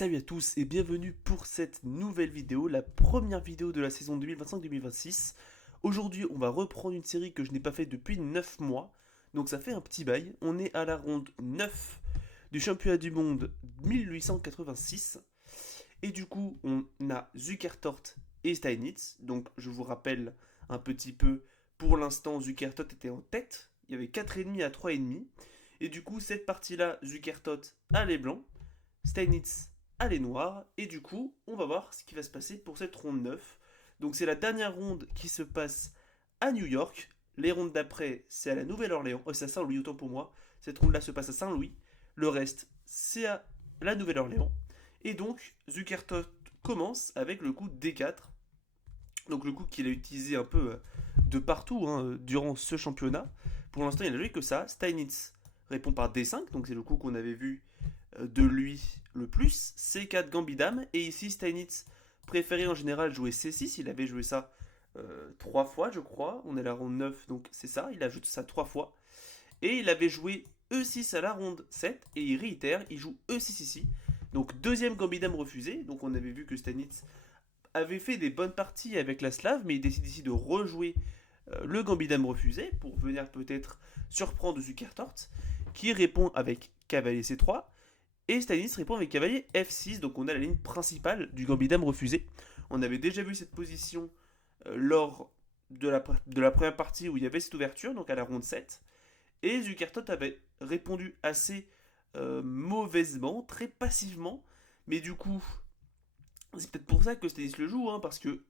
Salut à tous et bienvenue pour cette nouvelle vidéo, la première vidéo de la saison 2025-2026. Aujourd'hui, on va reprendre une série que je n'ai pas faite depuis 9 mois, donc ça fait un petit bail. On est à la ronde 9 du championnat du monde 1886. Et du coup, on a Zukertort et Steinitz. Donc je vous rappelle un petit peu, pour l'instant, Zukertort était en tête. Il y avait 4,5 à 3,5. Et du coup, cette partie-là, Zukertort a les blancs. Steinitz a les noirs. Et du coup, on va voir ce qui va se passer pour cette ronde 9. Donc c'est la dernière ronde qui se passe à New York. Les rondes d'après, c'est à la Nouvelle-Orléans. Oh, c'est à Saint-Louis, autant pour moi. Cette ronde-là se passe à Saint-Louis. Le reste, c'est à la Nouvelle-Orléans. Et donc, Zukertot commence avec le coup D4. Donc le coup qu'il a utilisé un peu de partout durant ce championnat. Pour l'instant, il n'a joué que ça. Steinitz répond par D5, donc c'est le coup qu'on avait vu de lui le plus. C4 Gambit-Dame, et ici Steinitz préférait en général jouer C6, il avait joué ça 3 fois je crois, on est à la ronde 9 donc c'est ça, il ajoute ça 3 fois. Et il avait joué E6 à la ronde 7, et il réitère, il joue E6 ici. Donc deuxième Gambit-Dame refusé, donc on avait vu que Steinitz avait fait des bonnes parties avec la Slave, mais il décide ici de rejouer le Gambit-Dame refusé pour venir peut-être surprendre Zukertort, qui répond avec cavalier C3, et Stanis répond avec cavalier F6, donc on a la ligne principale du Gambit-Dame refusé. On avait déjà vu cette position lors de la première partie où il y avait cette ouverture, donc à la ronde 7, et Zukertort avait répondu assez mauvaisement, très passivement, mais du coup, c'est peut-être pour ça que Stanis le joue, parce que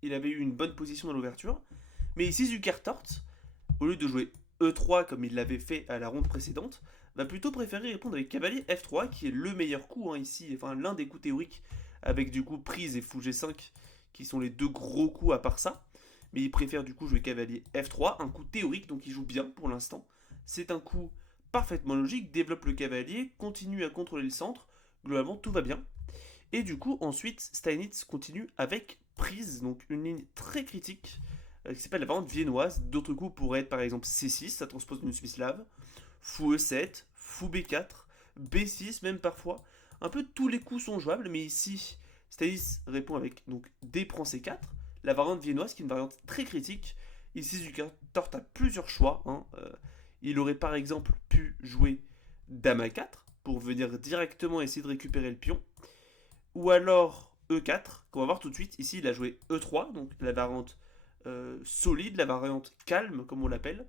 il avait eu une bonne position dans l'ouverture. Mais ici, Zukertort, au lieu de jouer E3 comme il l'avait fait à la ronde précédente, va plutôt préférer répondre avec cavalier F3, qui est le meilleur coup ici, enfin l'un des coups théoriques, avec du coup prise et fou G5, qui sont les deux gros coups à part ça. Mais il préfère du coup jouer cavalier F3, un coup théorique, donc il joue bien pour l'instant. C'est un coup parfaitement logique, développe le cavalier, continue à contrôler le centre, globalement tout va bien. Et du coup, ensuite, Steinitz continue avec prise, donc une ligne très critique qui s'appelle la variante viennoise. D'autres coups pourraient être par exemple C6, ça transpose une suisse slave, fou E7, fou B4, B6 même parfois. Un peu tous les coups sont jouables, mais ici, Steinitz répond avec donc D prend C4, la variante viennoise qui est une variante très critique. Ici, Zukertort a plusieurs choix. Il aurait par exemple pu jouer Dame A4 pour venir directement essayer de récupérer le pion. Ou alors E4, qu'on va voir tout de suite. Ici, il a joué E3, donc la variante solide, la variante calme, comme on l'appelle.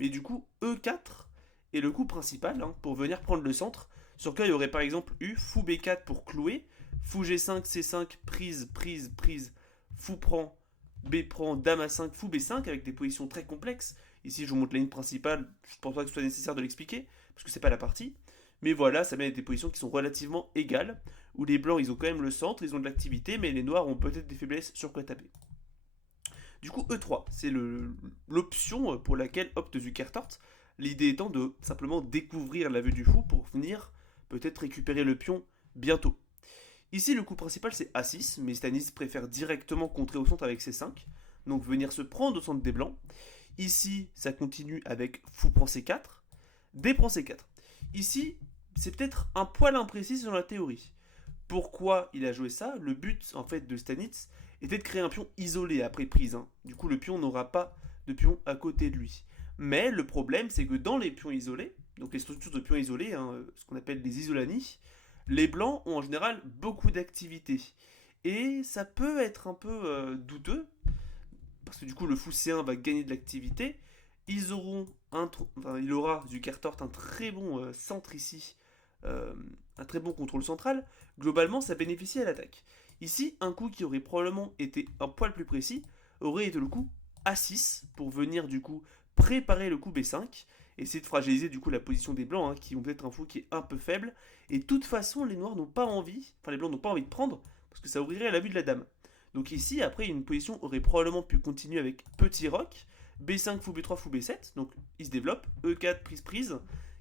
Mais du coup, E4 est le coup principal pour venir prendre le centre. Sur lequel il y aurait par exemple eu fou B4 pour clouer, fou G5, C5, prise, prise, prise, fou prend, B prend, dame A5, fou B5 avec des positions très complexes. Ici, je vous montre la ligne principale, je pense pas que ce soit nécessaire de l'expliquer, parce que c'est pas la partie. Mais voilà, ça met des positions qui sont relativement égales, où les blancs ils ont quand même le centre, ils ont de l'activité, mais les noirs ont peut-être des faiblesses sur quoi taper. Du coup, E3, c'est l'option pour laquelle opte Zukertort, l'idée étant de simplement découvrir la vue du fou pour venir peut-être récupérer le pion bientôt. Ici, le coup principal c'est A6, mais Stanis préfère directement contrer au centre avec C5, donc venir se prendre au centre des blancs. Ici, ça continue avec fou prend C4, D prend C4. Ici, c'est peut-être un poil imprécis dans la théorie. Pourquoi il a joué ça? Le but en fait de Stanitz était de créer un pion isolé après prise. Du coup, le pion n'aura pas de pion à côté de lui. Mais le problème, c'est que dans les pions isolés, donc les structures de pions isolés, ce qu'on appelle des isolanies, les blancs ont en général beaucoup d'activité. Et ça peut être un peu douteux, parce que du coup le fou C1 va gagner de l'activité. Il aura Zukertort un très bon centre ici, un très bon contrôle central. Globalement, ça bénéficie à l'attaque. Ici, un coup qui aurait probablement été un poil plus précis aurait été le coup A6 pour venir du coup préparer le coup B5, essayer de fragiliser du coup la position des blancs qui ont peut-être un fou qui est un peu faible. Et de toute façon, les noirs n'ont pas envie, enfin les blancs n'ont pas envie de prendre parce que ça ouvrirait la vue de la dame. Donc ici, après, une position aurait probablement pu continuer avec petit roc, B5, fou B3, fou B7, donc il se développe, E4, prise, prise,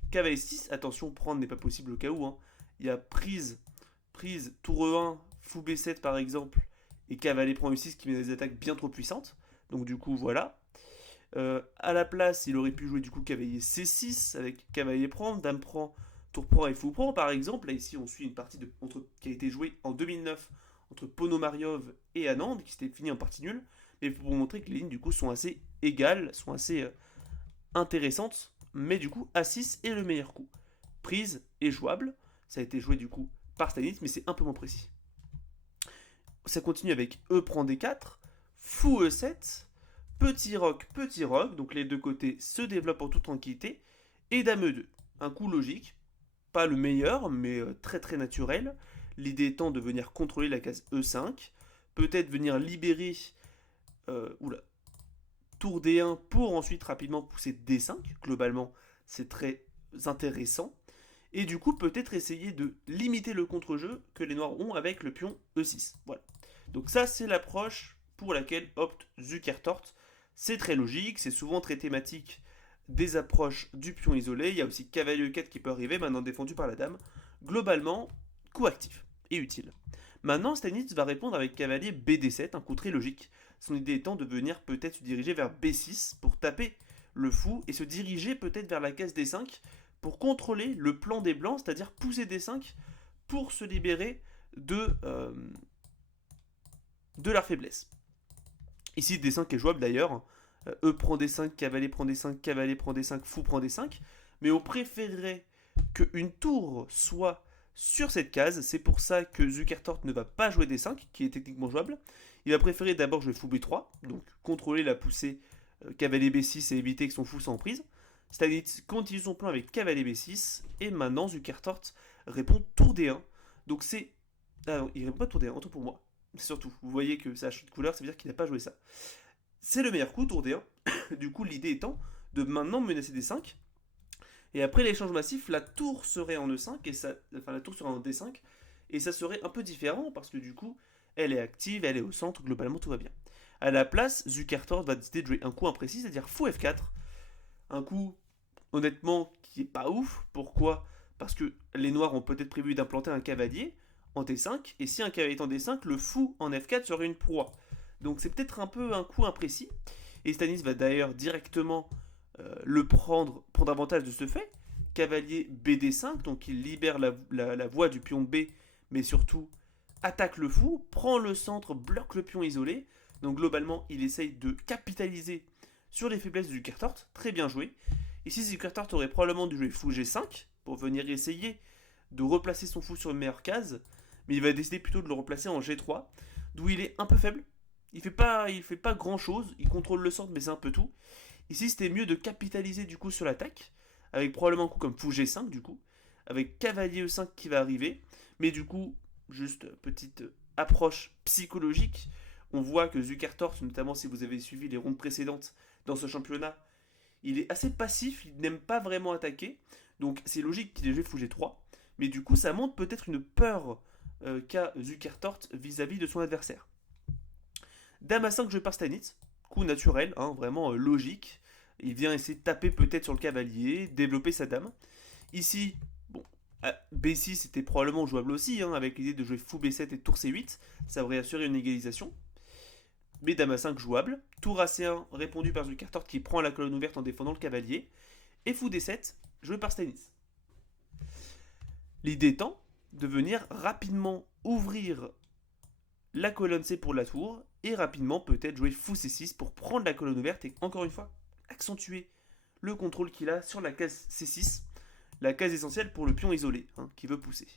cavalier 6, attention, prendre n'est pas possible au cas où, il y a prise, prise, tour E1, fou B7 par exemple, et cavalier prend E6 qui met des attaques bien trop puissantes, donc du coup voilà. À la place, il aurait pu jouer du coup cavalier C6 avec cavalier prend, dame prend, tour prend et fou prend par exemple. Là ici on suit une partie qui a été jouée en 2009 entre Ponomariov et Anand, qui s'était fini en partie nulle. Mais pour vous montrer que les lignes du coup sont assez égales, sont assez intéressantes. Mais du coup A6 est le meilleur coup. Prise est jouable. Ça a été joué du coup par Stanitz, mais c'est un peu moins précis. Ça continue avec E prend D4, Fou E7, petit roc, donc les deux côtés se développent en toute tranquillité, et Dame E2. Un coup logique, pas le meilleur, mais très très naturel. L'idée étant de venir contrôler la case E5, peut-être venir libérer tour D1 pour ensuite rapidement pousser D5. Globalement, c'est très intéressant. Et du coup, peut-être essayer de limiter le contre-jeu que les noirs ont avec le pion E6. Voilà. Donc ça, c'est l'approche pour laquelle opte Zukertort. C'est très logique, c'est souvent très thématique des approches du pion isolé. Il y a aussi cavalier E4 qui peut arriver, maintenant défendu par la dame. Globalement, coup actif et utile. Maintenant, Stanitz va répondre avec cavalier BD7, un coup très logique. Son idée étant de venir peut-être se diriger vers B6 pour taper le fou et se diriger peut-être vers la case D5 pour contrôler le plan des blancs, c'est-à-dire pousser D5 pour se libérer de leur faiblesse. Ici, D5 est jouable d'ailleurs. E prend D5, cavalier prend D5, cavalier prend D5, fou prend D5. Mais on préférerait qu'une tour soit sur cette case. C'est pour ça que Zukertort ne va pas jouer D5, qui est techniquement jouable. Il va préférer d'abord jouer fou B3, donc contrôler la poussée cavalier B6 et éviter que son fou soit en prise. Stanitz continue son plan avec cavalier B6. Et maintenant, Zukertort répond tour D1. Donc c'est... Ah non, il répond pas tour D1, autant pour moi. Surtout, vous voyez que ça a changé de couleur, ça veut dire qu'il n'a pas joué ça. C'est le meilleur coup, tour D1. Du coup, l'idée étant de maintenant menacer D5. Et après l'échange massif, la tour serait en E5, la tour serait en D5. Et ça serait un peu différent, parce que du coup, elle est active, elle est au centre, globalement tout va bien. À la place, Zukertort va décider de jouer un coup imprécis, c'est-à-dire fou F4. Un coup, honnêtement, qui est pas ouf. Pourquoi ? Parce que les noirs ont peut-être prévu d'implanter un cavalier en D5, et si un cavalier est en D5, le fou en F4 serait une proie. Donc c'est peut-être un peu un coup imprécis, et Stanis va d'ailleurs directement le prendre avantage de ce fait. Cavalier BD5, donc il libère la voie du pion B, mais surtout attaque le fou, prend le centre, bloque le pion isolé. Donc globalement, il essaye de capitaliser sur les faiblesses du Zukertort. Très bien joué. Ici, Zukertort aurait probablement dû jouer fou G5 pour venir essayer de replacer son fou sur une meilleure case, mais il va décider plutôt de le replacer en G3, d'où il est un peu faible. Il fait pas grand chose, il contrôle le centre, mais c'est un peu tout. Ici, c'était mieux de capitaliser du coup sur l'attaque, avec probablement un coup comme fou G5 du coup, avec cavalier E5 qui va arriver, mais du coup, juste petite approche psychologique, on voit que Zukertort, notamment si vous avez suivi les rondes précédentes dans ce championnat, il est assez passif, il n'aime pas vraiment attaquer, donc c'est logique qu'il ait joué fou G3, mais du coup ça montre peut-être une peur qu'a Zukertort vis-à-vis de son adversaire. Dame A5 joué par Stanitz, coup naturel, hein, vraiment logique. Il vient essayer de taper peut-être sur le cavalier, développer sa dame. Ici, bon, B6 était probablement jouable aussi, hein, avec l'idée de jouer fou B7 et tour C8, ça aurait assuré une égalisation. Mais Dame A5 jouable, tour AC1 répondu par Zukertort qui prend la colonne ouverte en défendant le cavalier, et fou D7 joué par Stanitz. L'idée étant de venir rapidement ouvrir la colonne C pour la tour, et rapidement peut-être jouer fou C6 pour prendre la colonne ouverte et encore une fois accentuer le contrôle qu'il a sur la case C6, la case essentielle pour le pion isolé, hein, qui veut pousser.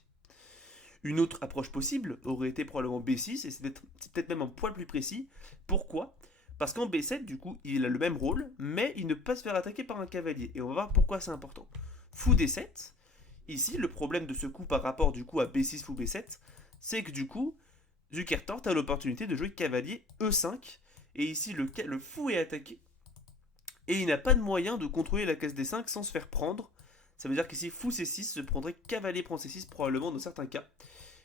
Une autre approche possible aurait été probablement B6, et c'est peut-être même un poil plus précis. Pourquoi ? Parce qu'en B7, du coup, il a le même rôle, mais il ne peut pas se faire attaquer par un cavalier. Et on va voir pourquoi c'est important. Fou D7, ici, le problème de ce coup par rapport du coup à B6 fou B7, c'est que du coup, Zukertort a l'opportunité de jouer cavalier E5, et ici le fou est attaqué, et il n'a pas de moyen de contrôler la case D5 sans se faire prendre. Ça veut dire qu'ici fou C6 se prendrait cavalier prend C6 probablement dans certains cas,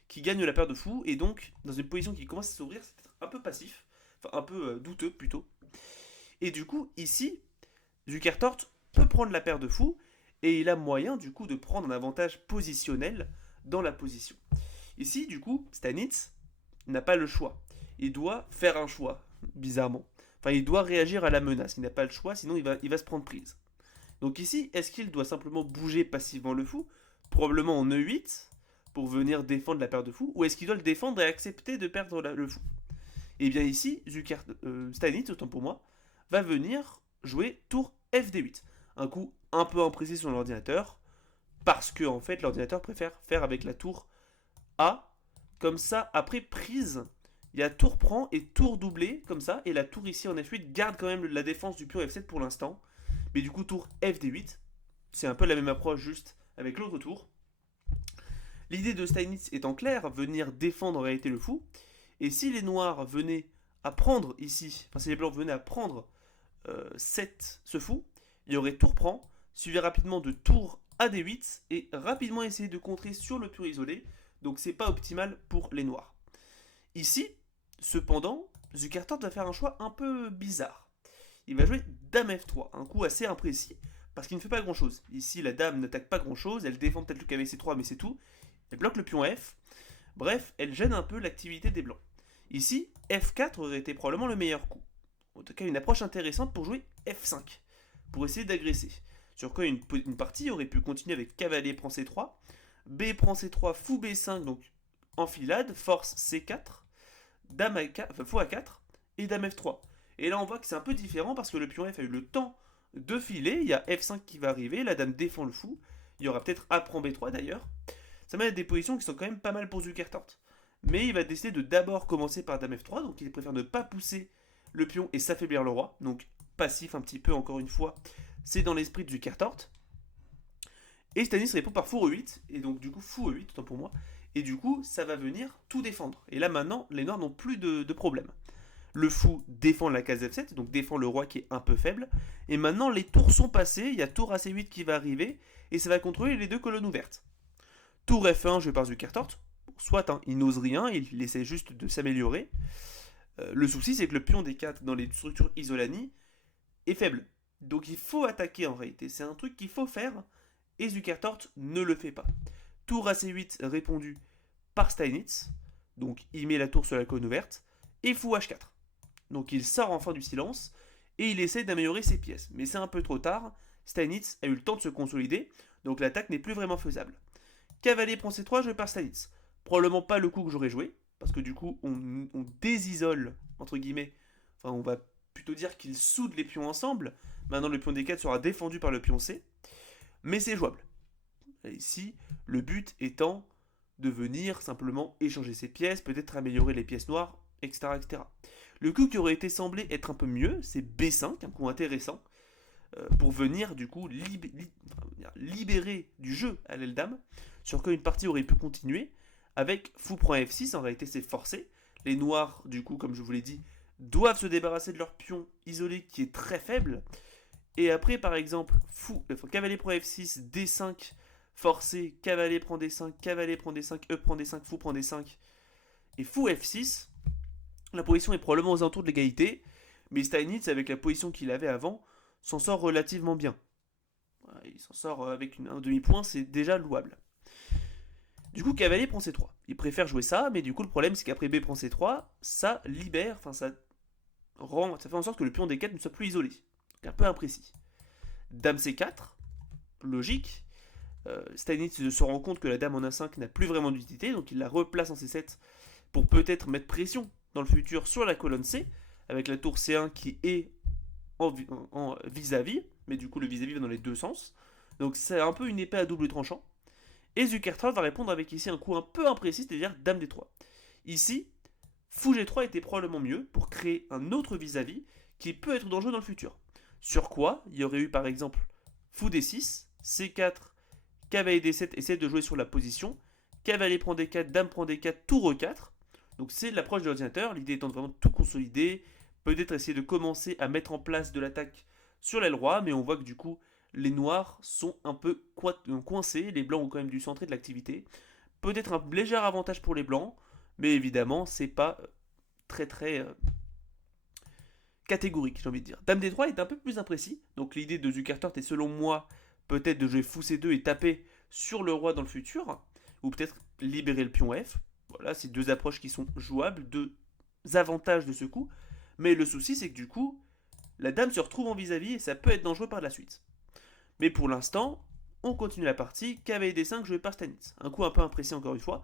qui gagne la paire de fou, et donc dans une position qui commence à s'ouvrir, c'est un peu passif, enfin un peu douteux plutôt. Et du coup ici, Zukertort peut prendre la paire de fou, et il a moyen du coup de prendre un avantage positionnel dans la position. Ici du coup, Stanitz n'a pas le choix. Il doit faire un choix, bizarrement. Enfin, il doit réagir à la menace. Il n'a pas le choix, sinon il va se prendre prise. Donc ici, est-ce qu'il doit simplement bouger passivement le fou, probablement en E8 pour venir défendre la paire de fous, ou est-ce qu'il doit le défendre et accepter de perdre le fou? Et bien ici, Steinitz, autant pour moi, va venir jouer tour FD8. Un coup un peu imprécis sur l'ordinateur, parce que en fait l'ordinateur préfère faire avec la tour A. Comme ça, après prise, il y a tour prend et tour doublé, comme ça, et la tour ici en F8 garde quand même la défense du pion F7 pour l'instant. Mais du coup, tour FD8, c'est un peu la même approche, juste avec l'autre tour. L'idée de Steinitz est en clair, venir défendre en réalité le fou. Et si les noirs venaient à prendre ici, enfin si les blancs venaient à prendre 7 ce fou, il y aurait tour prend, suivi rapidement de tour AD8 et rapidement essayer de contrer sur le pion isolé. Donc c'est pas optimal pour les noirs. Ici, cependant, Zukertort va faire un choix un peu bizarre. Il va jouer Dame F3, un coup assez imprécis, parce qu'il ne fait pas grand chose. Ici, la dame n'attaque pas grand chose, elle défend peut-être le KVC3, mais c'est tout. Elle bloque le pion F. Bref, elle gêne un peu l'activité des blancs. Ici, F4 aurait été probablement le meilleur coup. En tout cas, une approche intéressante pour jouer F5, pour essayer d'agresser. Sur quoi une partie aurait pu continuer avec cavalier prend C3, B prend C3, fou B5, donc enfilade, force C4, dame A4, enfin fou A4 et dame F3. Et là on voit que c'est un peu différent parce que le pion F a eu le temps de filer, il y a F5 qui va arriver, la dame défend le fou, il y aura peut-être A prend B3 d'ailleurs. Ça mène à des positions qui sont quand même pas mal pour Zukertort. Mais il va décider de d'abord commencer par dame F3, donc il préfère ne pas pousser le pion et s'affaiblir le roi, donc passif un petit peu encore une fois, c'est dans l'esprit de Zukertort. Et Stanis répond par fou E8, et donc du coup fou E8, autant pour moi, et du coup ça va venir tout défendre. Et là maintenant, les noirs n'ont plus de problème. Le fou défend la case F7, donc défend le roi qui est un peu faible. Et maintenant les tours sont passés, il y a tour AC8 qui va arriver, et ça va contrôler les deux colonnes ouvertes. Tour F1 joué par Zukertort, soit hein, il n'ose rien, il essaie juste de s'améliorer. Le souci c'est que le pion D4 dans les structures Isolani est faible. Donc il faut attaquer en réalité, c'est un truc qu'il faut faire, et Zukertort ne le fait pas. Tour AC8 répondu par Steinitz, donc il met la tour sur la colonne ouverte, et fou H4. Donc il sort enfin du silence, et il essaie d'améliorer ses pièces. Mais c'est un peu trop tard, Steinitz a eu le temps de se consolider, donc l'attaque n'est plus vraiment faisable. Cavalier prend C3 joué par Steinitz. Probablement pas le coup que j'aurais joué, parce que du coup on désisole, entre guillemets, enfin on va plutôt dire qu'il soude les pions ensemble. Maintenant le pion D4 sera défendu par le pion C, mais c'est jouable. Ici, le but étant de venir simplement échanger ses pièces, peut-être améliorer les pièces noires, etc., etc. Le coup qui aurait été semblé être un peu mieux, c'est B5, un coup intéressant, pour venir du coup libérer du jeu à l'aile dame, sur quoi une partie aurait pu continuer, avec fou prend F6, en réalité c'est forcé. Les noirs, du coup, comme je vous l'ai dit, doivent se débarrasser de leur pion isolé qui est très faible. Et après, par exemple, cavalier prend F6, D5, forcé, cavalier prend D5, cavalier prend D5, E prend D5, fou prend D5, et fou F6, la position est probablement aux alentours de l'égalité, mais Steinitz, avec la position qu'il avait avant, s'en sort relativement bien. Il s'en sort avec un demi-point, c'est déjà louable. Du coup, cavalier prend C3. Il préfère jouer ça, mais du coup, le problème, c'est qu'après B prend C3, ça libère, enfin, ça fait en sorte que le pion D4 ne soit plus isolé. Donc, un peu imprécis. Dame C4, logique. Steinitz se rend compte que la dame en A5 n'a plus vraiment d'utilité, donc il la replace en C7 pour peut-être mettre pression dans le futur sur la colonne C, avec la tour C1 qui est en vis-à-vis, mais du coup le vis-à-vis va dans les deux sens. Donc c'est un peu une épée à double tranchant. Et Zukertort va répondre avec ici un coup un peu imprécis, c'est-à-dire dame D3. Ici, fou G3 était probablement mieux pour créer un autre vis-à-vis qui peut être dangereux dans le futur. Sur quoi il y aurait eu par exemple fou D6, C4, cavalier D7, essaie de jouer sur la position, cavalier prend D4, dame prend D4, tour E4. Donc c'est l'approche de l'ordinateur, l'idée étant de vraiment tout consolider, peut-être essayer de commencer à mettre en place de l'attaque sur l'aile roi, mais on voit que du coup les noirs sont un peu coincés, les blancs ont quand même dû centrer de l'activité. Peut-être un léger avantage pour les blancs, mais évidemment c'est pas très catégorique, j'ai envie de dire. Dame D3 est un peu plus imprécis, donc l'idée de Zukertort est selon moi peut-être de jouer fou C2 et taper sur le roi dans le futur, ou peut-être libérer le pion F. Voilà, c'est deux approches qui sont jouables, deux avantages de ce coup, mais le souci c'est que du coup, la dame se retrouve en vis-à-vis et ça peut être dangereux par la suite. Mais pour l'instant, on continue la partie. Cavalier D5 joué par Stanitz. Un coup un peu imprécis encore une fois.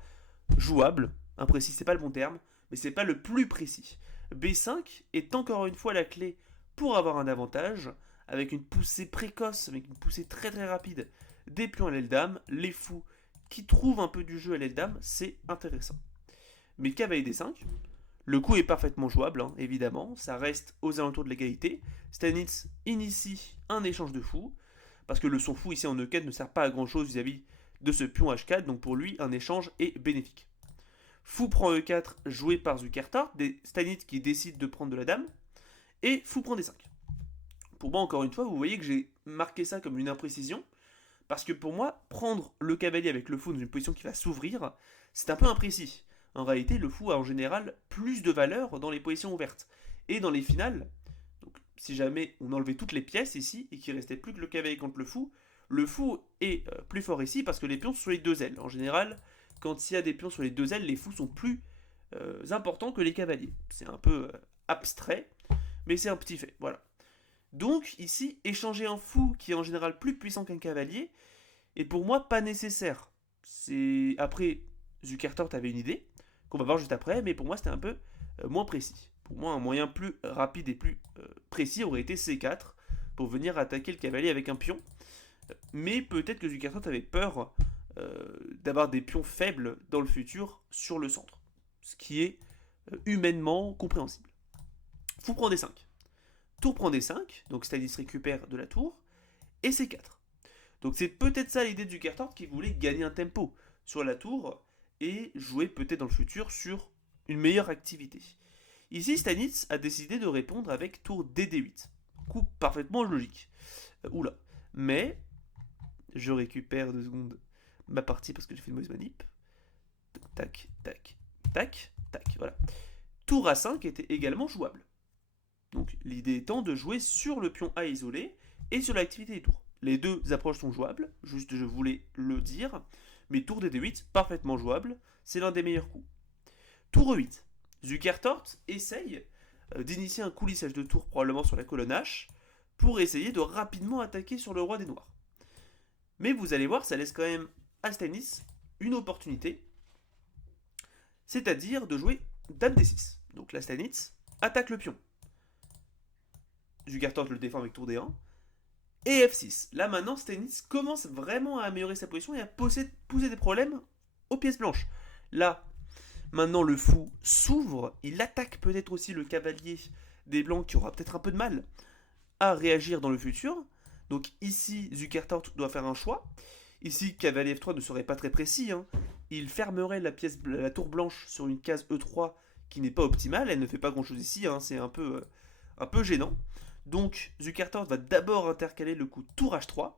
Jouable. Imprécis, c'est pas le bon terme, mais c'est pas le plus précis. B5 est encore une fois la clé pour avoir un avantage, avec une poussée précoce, avec une poussée très très rapide des pions à l'aile dame, les fous qui trouvent un peu du jeu à l'aile dame, c'est intéressant. Mais cavalier D5, le coup est parfaitement jouable, hein, évidemment, ça reste aux alentours de l'égalité. Stanitz initie un échange de fous, parce que le son fou ici en E4 ne sert pas à grand chose vis-à-vis de ce pion H4, donc pour lui un échange est bénéfique. Fou prend E4 joué par Zukertort, Stanitz qui décide de prendre de la dame, et fou prend D5. Pour moi, encore une fois, vous voyez que j'ai marqué ça comme une imprécision, parce que pour moi, prendre le cavalier avec le fou dans une position qui va s'ouvrir, c'est un peu imprécis. En réalité, le fou a en général plus de valeur dans les positions ouvertes. Et dans les finales, donc si jamais on enlevait toutes les pièces ici, et qu'il restait plus que le cavalier contre le fou est plus fort ici parce que les pions sont sur les deux ailes. En général, quand il y a des pions sur les deux ailes, les fous sont plus importants que les cavaliers. C'est un peu abstrait, mais c'est un petit fait, voilà. Donc ici, échanger un fou qui est en général plus puissant qu'un cavalier est pour moi pas nécessaire. C'est après Zukertort avait une idée qu'on va voir juste après, mais pour moi c'était un peu moins précis. Pour moi, un moyen plus rapide et plus précis aurait été C4 pour venir attaquer le cavalier avec un pion. Mais peut-être que Zukertort avait peur d'avoir des pions faibles dans le futur sur le centre, ce qui est humainement compréhensible. Fou prend D5. Tour prend D5, donc Stanitz récupère de la tour, et C4. Donc c'est peut-être ça l'idée de Zukertort qui voulait gagner un tempo sur la tour et jouer peut-être dans le futur sur une meilleure activité. Ici, Stanitz a décidé de répondre avec tour DD8. Coup parfaitement logique. Oula. Mais, je récupère 2 secondes ma partie parce que j'ai fait une mauvaise manip. Tac, tac, tac, tac, voilà. Tour A5 était également jouable. Donc l'idée étant de jouer sur le pion A isolé et sur l'activité des tours. Les deux approches sont jouables, juste je voulais le dire, mais tour DD8, parfaitement jouable, c'est l'un des meilleurs coups. Tour E8, Zukertort essaye d'initier un coulissage de tour probablement sur la colonne H pour essayer de rapidement attaquer sur le roi des noirs. Mais vous allez voir, ça laisse quand même à Stanitz une opportunité, c'est-à-dire de jouer Dame D6. Donc là, Stanitz attaque le pion. Zukertort le défend avec tour D1. Et F6. Là maintenant, Stanitz commence vraiment à améliorer sa position et à poser des problèmes aux pièces blanches. Là, maintenant le fou s'ouvre, il attaque peut-être aussi le cavalier des blancs qui aura peut-être un peu de mal à réagir dans le futur. Donc ici, Zukertort doit faire un choix. Ici, cavalier F3 ne serait pas très précis, hein. Il fermerait la tour blanche sur une case E3 qui n'est pas optimale. Elle ne fait pas grand-chose ici, hein. C'est un peu gênant. Donc Zukertort va d'abord intercaler le coup tour H3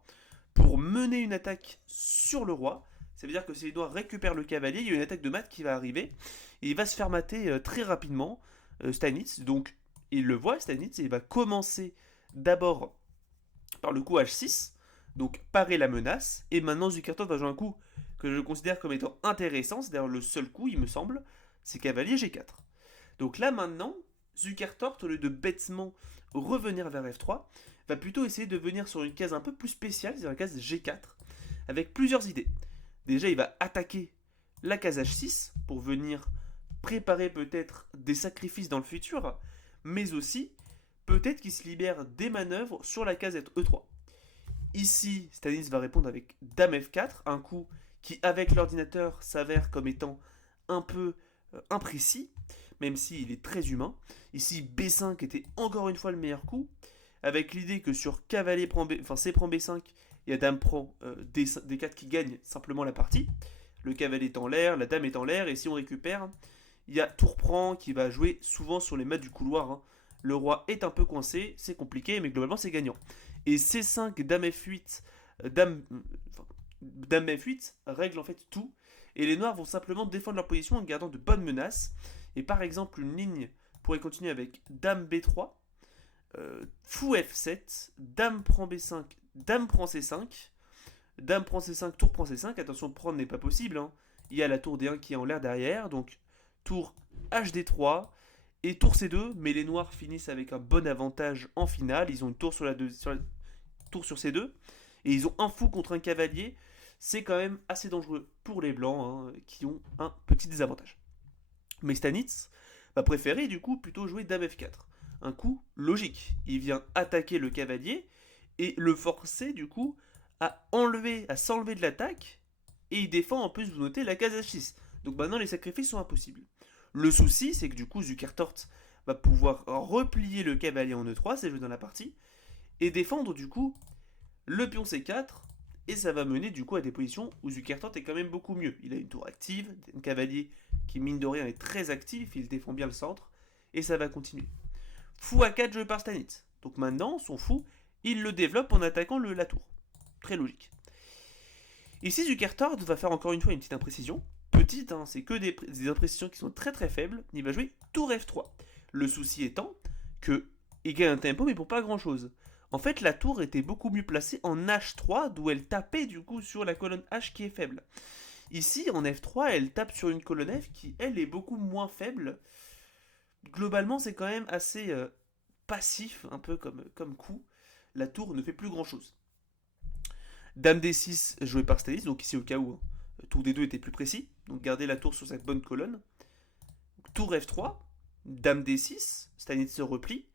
pour mener une attaque sur le roi. Ça veut dire que si les noirs récupèrent le cavalier, il y a une attaque de mat qui va arriver. Et il va se faire mater très rapidement, Stanitz. Donc il le voit, Stanitz, et il va commencer d'abord par le coup H6. Donc parer la menace. Et maintenant Zukertort va jouer un coup que je considère comme étant intéressant. C'est d'ailleurs le seul coup, il me semble. C'est cavalier G4. Donc là maintenant, Zukertort, au lieu de bêtement revenir vers F3, va plutôt essayer de venir sur une case un peu plus spéciale, c'est la case G4, avec plusieurs idées. Déjà, il va attaquer la case H6 pour venir préparer peut-être des sacrifices dans le futur, mais aussi peut-être qu'il se libère des manœuvres sur la case E3. Ici, Stanitz va répondre avec Dame F4, un coup qui, avec l'ordinateur, s'avère comme étant un peu imprécis, même s'il est très humain. Ici, B5 était encore une fois le meilleur coup, avec l'idée que sur cavalier prend B, enfin C prend B5, il y a Dame prend D4 qui gagne simplement la partie. Le cavalier est en l'air, la dame est en l'air, et si on récupère, il y a tour prend qui va jouer souvent sur les mates du couloir, hein. Le roi est un peu coincé, c'est compliqué, mais globalement c'est gagnant. Et C5, Dame F8, Dame F8 règle en fait tout, et les noirs vont simplement défendre leur position en gardant de bonnes menaces. Et par exemple, une ligne pourrait continuer avec Dame B3, Fou F7, Dame prend B5, Dame prend C5, Dame prend C5, Tour prend C5. Attention, prendre n'est pas possible, hein. Il y a la tour D1 qui est en l'air derrière, donc Tour HD3 et Tour C2, mais les noirs finissent avec un bon avantage en finale. Ils ont une tour sur tour sur C2. Et ils ont un fou contre un cavalier. C'est quand même assez dangereux pour les blancs, hein, qui ont un petit désavantage. Mais Stanitz va préférer du coup plutôt jouer Dame F4. Un coup logique. Il vient attaquer le cavalier et le forcer du coup à s'enlever de l'attaque. Et il défend en plus, vous notez, la case H6. Donc maintenant les sacrifices sont impossibles. Le souci, c'est que du coup Zukertort va pouvoir replier le cavalier en E3, c'est joué dans la partie, et défendre du coup le pion C4, et ça va mener du coup à des positions où Zukertort est quand même beaucoup mieux. Il a une tour active, un cavalier qui mine de rien est très actif, il défend bien le centre, et ça va continuer. Fou A4 joué par Stanitz. Donc maintenant, son fou, il le développe en attaquant la tour. Très logique. Ici, Zukertort va faire encore une fois une petite imprécision. Petite, hein, c'est que des imprécisions qui sont très très faibles. Il va jouer tour F3. Le souci étant que il gagne un tempo, mais pour pas grand chose. En fait, la tour était beaucoup mieux placée en H3, d'où elle tapait du coup sur la colonne H qui est faible. Ici, en F3, elle tape sur une colonne F qui, elle, est beaucoup moins faible. Globalement, c'est quand même assez passif, un peu comme coup. La tour ne fait plus grand chose. Dame D6 joué par Stanis, donc ici au cas où tour D2 était plus précis, donc gardez la tour sur cette bonne colonne. Tour F3, Dame D6, Stanis se replie.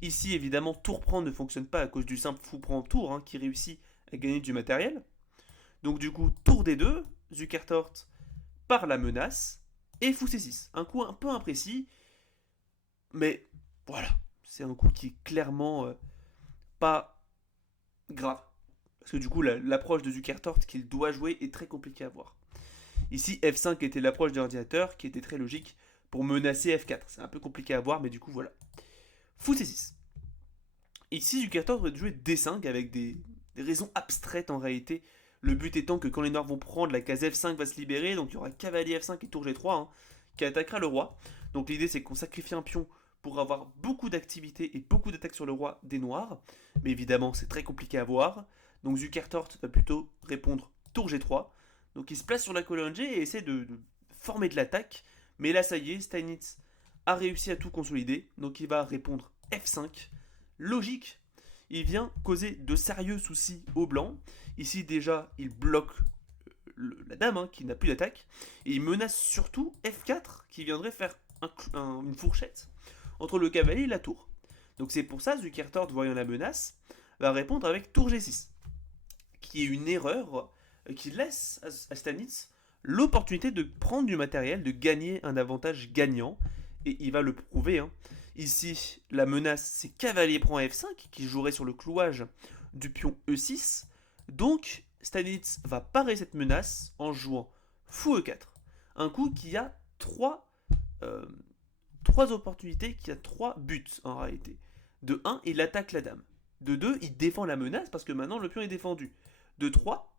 Ici évidemment tour prend ne fonctionne pas à cause du simple fou prend tour hein, qui réussit à gagner du matériel. Donc du coup tour D2, Zukertort par la menace et fou C6. Un coup un peu imprécis, mais voilà, c'est un coup qui est clairement pas grave. Parce que du coup, l'approche de Zukertort qu'il doit jouer est très compliquée à voir. Ici, F5 était l'approche de l'ordinateur qui était très logique pour menacer F4. C'est un peu compliqué à voir, mais du coup, voilà. Fou C6. Ici, Zukertort va jouer D5 avec des raisons abstraites en réalité. Le but étant que quand les noirs vont prendre, la case F5 va se libérer, donc il y aura cavalier F5 et tour G3 hein, qui attaquera le roi. Donc l'idée c'est qu'on sacrifie un pion pour avoir beaucoup d'activité et beaucoup d'attaques sur le roi des noirs. Mais évidemment, c'est très compliqué à voir. Donc Zukertort va plutôt répondre tour G3. Donc il se place sur la colonne G et essaie de former de l'attaque. Mais là, ça y est, Steinitz a réussi à tout consolider. Donc il va répondre F5. Logique. Il vient causer de sérieux soucis aux blancs. Ici, déjà, il bloque la dame hein, qui n'a plus d'attaque. Et il menace surtout F4 qui viendrait faire une fourchette entre le cavalier et la tour. Donc c'est pour ça, Zukertort, voyant la menace, va répondre avec tour G6 qui est une erreur qui laisse à Stanitz l'opportunité de prendre du matériel, de gagner un avantage gagnant, et il va le prouver. Hein. Ici, la menace, c'est cavalier prend F5, qui jouerait sur le clouage du pion E6. Donc, Stanitz va parer cette menace en jouant fou E4. Un coup qui a trois opportunités, qui a trois buts en réalité. De 1, il attaque la dame. De 2, il défend la menace parce que maintenant le pion est défendu. De 3,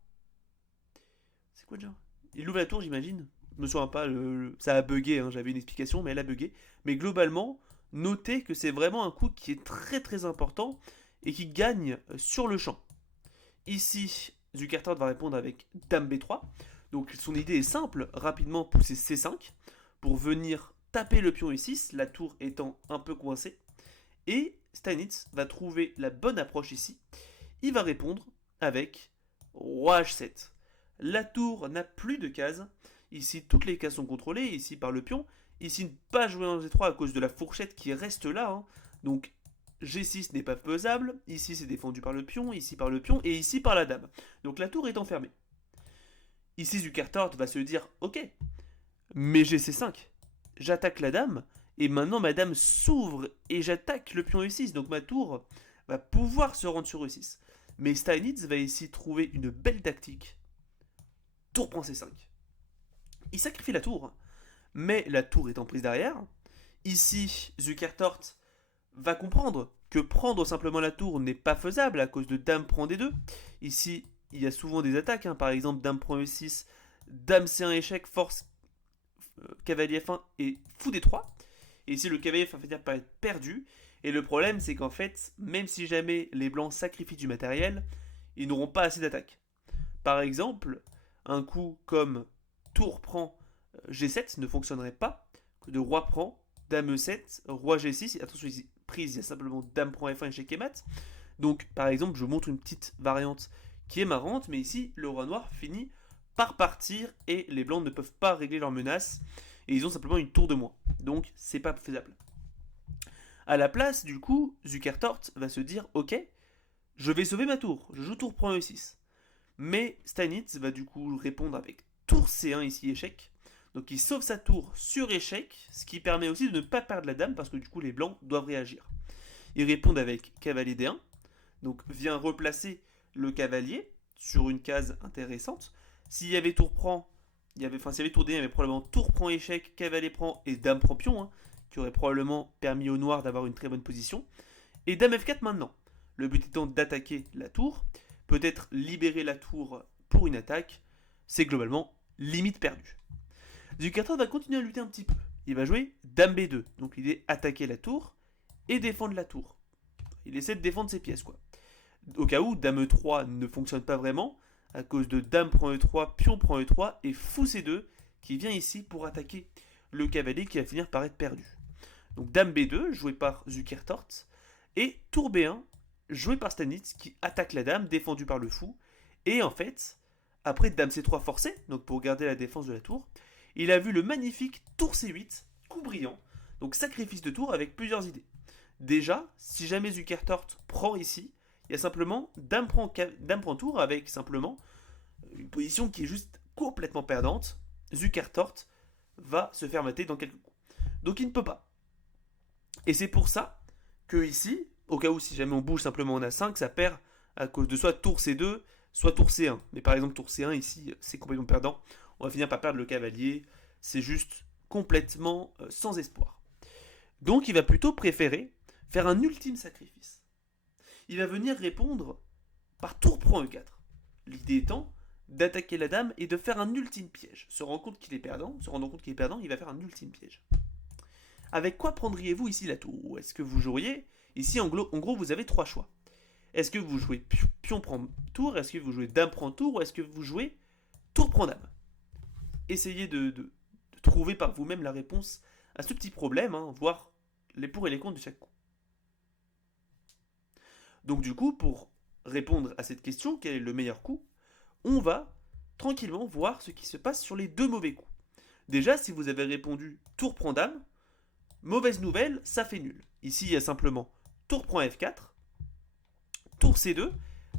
c'est quoi déjà? Il ouvre la tour, j'imagine. Je me souviens pas, ça a bugué, hein, j'avais une explication, mais elle a bugué. Mais globalement, notez que c'est vraiment un coup qui est très très important et qui gagne sur le champ. Ici, Zukertort va répondre avec Dame B3. Donc son idée est simple, rapidement pousser C5 pour venir taper le pion E6, la tour étant un peu coincée. Et Steinitz va trouver la bonne approche ici. Il va répondre avec Roi H7. La tour n'a plus de cases. Ici, toutes les cases sont contrôlées, ici par le pion. Ici, ne pas jouer en G3 à cause de la fourchette qui reste là. Hein. Donc, G6 n'est pas pesable. Ici, c'est défendu par le pion, ici par le pion, et ici par la dame. Donc, la tour est enfermée. Ici, Zukertort va se dire, ok, mais GC5, j'attaque la dame, et maintenant ma dame s'ouvre, et j'attaque le pion E6, donc ma tour va pouvoir se rendre sur E6. Mais Steinitz va ici trouver une belle tactique. Tour prend C5. Il sacrifie la tour, mais la tour est en prise derrière. Ici, Zukertort va comprendre que prendre simplement la tour n'est pas faisable à cause de dame prend D2. Ici, il y a souvent des attaques, hein, par exemple dame prend E6, dame C1 échec, force cavalier F1 et fou D3. Et ici, le cavalier va finir par être perdu. Et le problème, c'est qu'en fait, même si jamais les blancs sacrifient du matériel, ils n'auront pas assez d'attaque. Par exemple, un coup comme tour prend G7 ne fonctionnerait pas. De roi prend, dame E7, roi G6. Attention, ici, prise, il y a simplement dame prend F1 échec et mat. Donc, par exemple, je montre une petite variante qui est marrante, mais ici, le roi noir finit par partir et les blancs ne peuvent pas régler leur menace et ils ont simplement une tour de moins. Donc, c'est pas faisable. À la place, du coup, Zukertort va se dire ok, je vais sauver ma tour, je joue tour prend E6. Mais Steinitz va du coup répondre avec tour C1 ici échec. Donc il sauve sa tour sur échec, ce qui permet aussi de ne pas perdre la dame parce que du coup les blancs doivent réagir. Ils répondent avec cavalier D1, donc vient replacer le cavalier sur une case intéressante. S'il y avait tour prend, s'il y avait tour D1, il y avait probablement tour prend échec, cavalier prend et dame prend pion, hein, qui aurait probablement permis au noir d'avoir une très bonne position. Et dame F4 maintenant. Le but étant d'attaquer la tour, peut-être libérer la tour pour une attaque, c'est globalement limite perdue. Zukertort va continuer à lutter un petit peu. Il va jouer dame B2, donc l'idée attaquer la tour et défendre la tour. Il essaie de défendre ses pièces quoi. Au cas où dame E3 ne fonctionne pas vraiment, à cause de dame prend E3, pion prend E3 et fou C2 qui vient ici pour attaquer le cavalier qui va finir par être perdu. Donc dame B2 joué par Zukertort et tour B1 joué par Steinitz qui attaque la dame défendue par le fou et en fait après dame C3 forcé donc pour garder la défense de la tour il a vu le magnifique tour C8 coup brillant donc sacrifice de tour avec plusieurs idées. Déjà si jamais Zukertort prend ici il y a simplement dame prend tour avec simplement une position qui est juste complètement perdante. Zukertort va se faire mater dans quelques coups donc il ne peut pas. Et c'est pour ça que ici, au cas où si jamais on bouge simplement en A5, ça perd à cause de soit tour C2, soit tour C1. Mais par exemple tour C1 ici, c'est complètement perdant. On va finir par perdre le cavalier. C'est juste complètement sans espoir. Donc il va plutôt préférer faire un ultime sacrifice. Il va venir répondre par tour prend E4. L'idée étant d'attaquer la dame et de faire un ultime piège. Se rendant compte qu'il est perdant, il va faire un ultime piège. Avec quoi prendriez-vous ici la tour? Est-ce que vous joueriez ici en gros vous avez trois choix. Est-ce que vous jouez pion prend tour? Est-ce que vous jouez dame prend tour? Ou est-ce que vous jouez tour prend dame? Essayez de trouver par vous-même la réponse à ce petit problème, hein, voir les pour et les contre de chaque coup. Donc du coup, pour répondre à cette question, quel est le meilleur coup, on va tranquillement voir ce qui se passe sur les deux mauvais coups. Déjà, si vous avez répondu tour prend dame, mauvaise nouvelle, ça fait nul. Ici, il y a simplement tour prend F4, tour C2.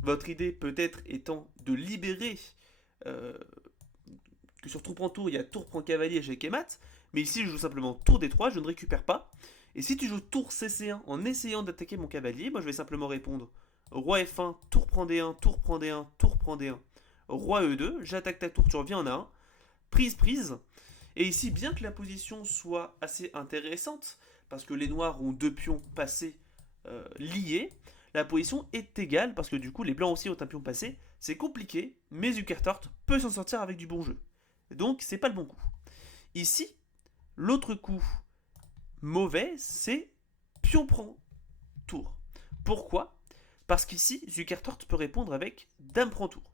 Votre idée peut-être étant de libérer que sur tour prend tour, il y a tour prend cavalier, échec et mat. Mais ici, je joue simplement tour D3, je ne récupère pas. Et si tu joues tour CC1 en essayant d'attaquer mon cavalier, moi je vais simplement répondre roi F1, tour prend D1, tour prend D1, tour prend D1, roi E2, j'attaque ta tour, tu reviens en A1, prise. Et ici, bien que la position soit assez intéressante, parce que les noirs ont deux pions passés liés, la position est égale, parce que du coup, les blancs aussi ont un pion passé. C'est compliqué, mais Zukertort peut s'en sortir avec du bon jeu. Donc, c'est pas le bon coup. Ici, l'autre coup mauvais, c'est pion prend tour. Pourquoi? Parce qu'ici, Zukertort peut répondre avec dame prend tour.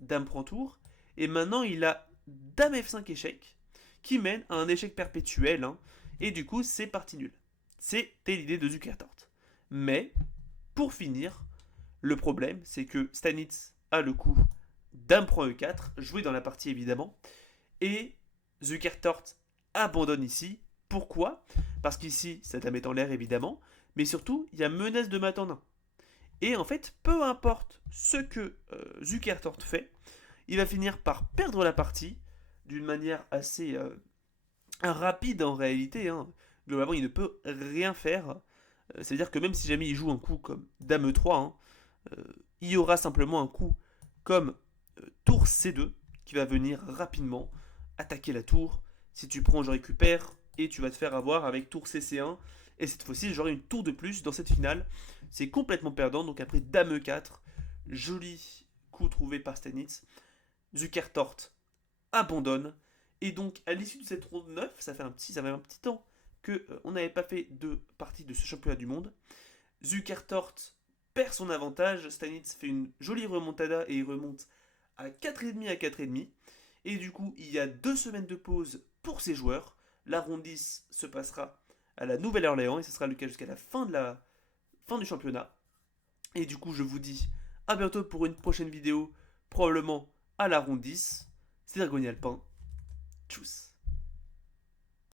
Dame prend tour, et maintenant il a dame F5 échec, qui mène à un échec perpétuel, hein, et du coup c'est parti nul. C'était l'idée de Zukertort. Mais, pour finir, le problème c'est que Steinitz a le coup dame prend E4, joué dans la partie évidemment, et Zukertort abandonne ici. Pourquoi? Parce qu'ici, sa dame est en l'air évidemment, mais surtout, il y a menace de mat en 1. Et en fait, peu importe ce que Zukertort fait, il va finir par perdre la partie d'une manière assez rapide en réalité. Hein. Globalement, il ne peut rien faire. C'est-à-dire que même si jamais il joue un coup comme Dame E3, hein, il y aura simplement un coup comme Tour C2 qui va venir rapidement attaquer la tour. Si tu prends, je récupère et tu vas te faire avoir avec Tour CC1. Et cette fois-ci, j'aurai une tour de plus dans cette finale. C'est complètement perdant. Donc après Dame E4, joli coup trouvé par Steinitz. Zukertort abandonne. Et donc, à l'issue de cette ronde 9, ça fait un petit temps qu'on n'avait pas fait de partie de ce championnat du monde. Zukertort perd son avantage. Steinitz fait une jolie remontada et il remonte à 4,5 à 4,5. Et du coup, il y a 2 semaines de pause pour ces joueurs. La ronde 10 se passera à la Nouvelle-Orléans et ce sera le cas jusqu'à la fin du championnat. Et du coup, je vous dis à bientôt pour une prochaine vidéo, probablement à la ronde 10. C'est Dragonien Alpin. Tchuss.